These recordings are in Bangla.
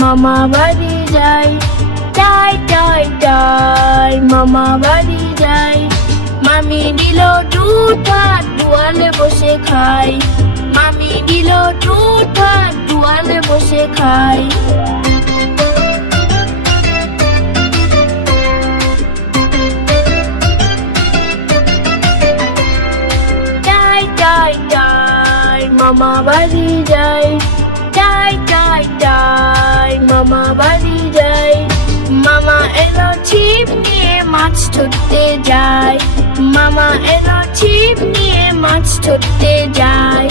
মামা বাড়ি যাই, যাই যাই যাই মামা বাড়ি যাই। মামি দিল দুধ ভাত দুয়ারে বসে খাই, মামি দিল দুধ ভাত দুয়ারে বসে খাই। যাই যাই যাই মামা বাড়ি যাই, যাই যাই যাই মামা বাড়ি যাই। মামা এলো ছিপ নিয়ে মাছ ধরতে যায়, মামা এলো ছিপ নিয়ে মাছ ধরতে যায়।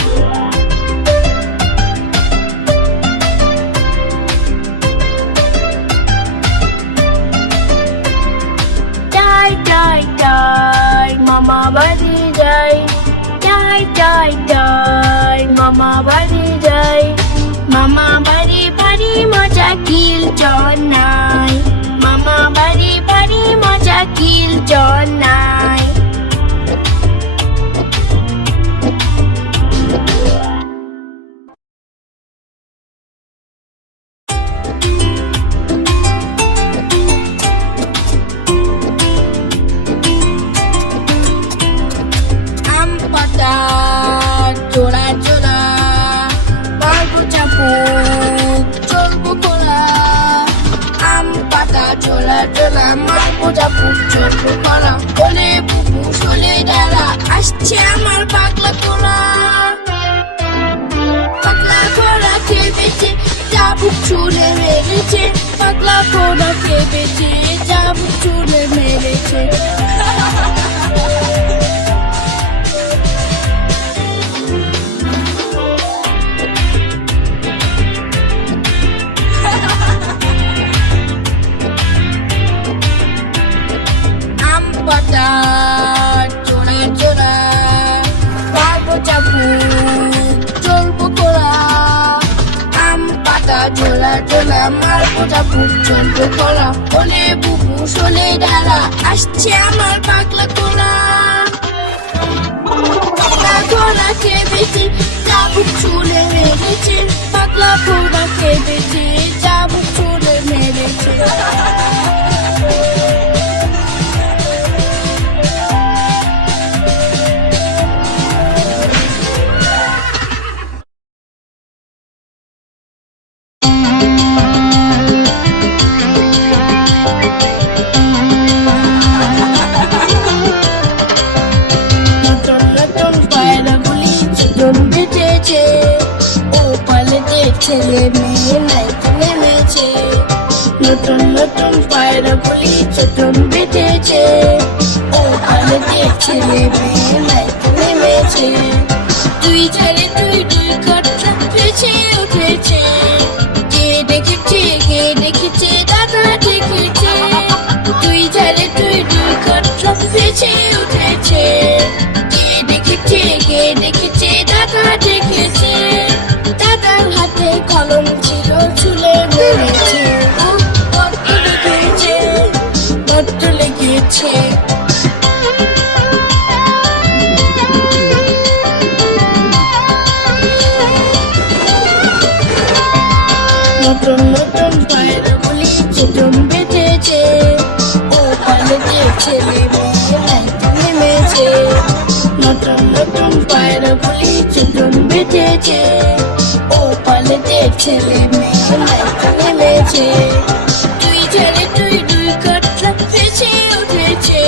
যাই যাই যাই মামা বাড়ি যাই, যাই যাই যাই মামা বাড়ি যাই। মামা বাড়ি বাড়ি মজা কিল জন নাই, মামা বাড়ি বাড়ি মজা কিল জন নাই। আম পাতা জোড়া জোড়া, পারবো চাপু চলবো খোলা। আম পাতা জোড়া জোড়া, মারবো চাপু চলবো খোলা। ওলে বুবু শোলে ডালা, আসছে আমার পাগলা খোলা। পাগলা খোলা খেপেছে, চাবুক ছুলে মেরেছে, পাগলা খোলা খেপেছে, চাবুক ছুলে মেরেছে। আম পাতা জোড়া জোড়া, পারবো চাপু চলবো খোলা। আম পাতা জোড়া জোড়া, মারবো চাপু চলবো খোলা। ওলে বুবু শোলে ডালা, আসছে আমার পাগলা খোলা। পাগলা খোলা খেপেছে, চাবুক ছুলে মেরেছে, পাগলা খোলা খেপেছে, চাবুক ছুলে মেরেছে। নতুন নতুন পায়রাগুলি চিকন বেঁচেছে, ও পালেতে ছেলে মেয়ে নাইতে নেমেছে। নতুন নতুন পায়রাগুলি চিকন বেঁচেছে, ও পালেতে ছেলে মেয়ে নাইতে নেমেছে। তুই ঝাড়ে তুই দুই কাঠা ভেসে উঠেছে, কে দেখেছে দাদা দেখেছে। তুই ঝাড়ে তুই দুই কাঠা ভেসে উঠেছে, কে দেখেছে দাদা দেখেছে। দাদার হাতে কলম ছিল, চুলে মেরেছে, বড্ড লেগেছে, বড্ড লেগেছে। নতুন নতুন পায়রাগুলি চিকন বেঁচেছে, ও পালেতে ছেলে মেয়ে নাইতে নেমেছে। নতুন নতুন পায়রাগুলি চিকন বেঁচেছে, ও পালেতে ছেলে মেয়ে নাইতে নেমেছে। তুই ঝাড়ে তুই দুই কাঠা ভেসে উঠেছে,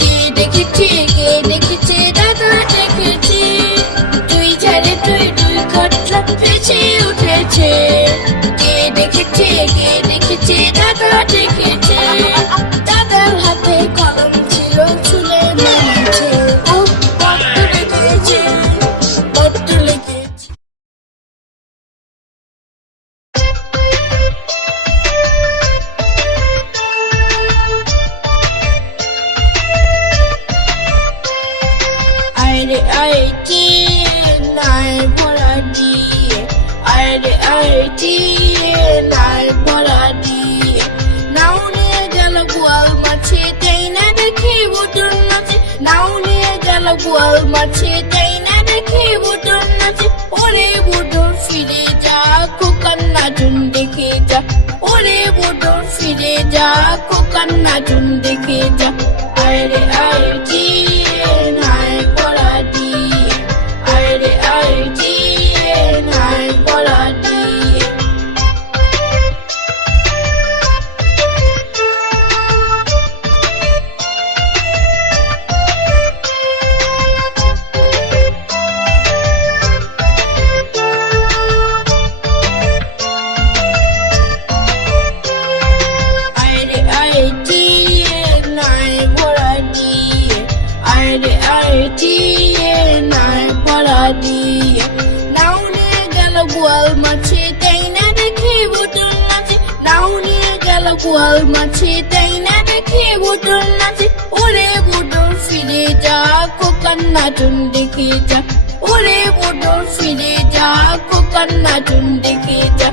কে দেখেছে দাদা দেখেছে। তুই ঝাড়ে তুই দুই কাঠা ভেসে উঠেছে, কে দেখেছে দাদা দেখেছে। দাদার হাতে কলম ছিল, চুলে মেরেছে, ও বড্ড লেগেছে, বড্ড লেগেছে। আরে আইটি নাই ভরা দিয়ে, আরে আইটি নাই ভরা দিয়ে। নাও নিয়ে গেল গোয়াল মাছে, তাই না দেখি বুটুর নাচে। নাও নিয়ে গেল গোয়াল মাছে, তাই না দেখি বুটুর নাচে। ওরে বুটুর ফিরে যা, খোকার নাচুন দেখে যা কোকান্না চুন দেখে যা আরে আরে টিয়ে নাই পড়া দিয়ে আরে আরে টিয়ে নাই পড়া দিয়ে গোয়াল মাছে তাই না দেখে বুটুল নাচে নাও নিয়ে গেল গোয়াল মাছে তাই না দেখে বুটুল নাচে ওরে বুটুল ফিরে যা কোকান্না চুন দেখে যা ওরে বুটুল ফিরে যা কোকান্না চুন দেখে যা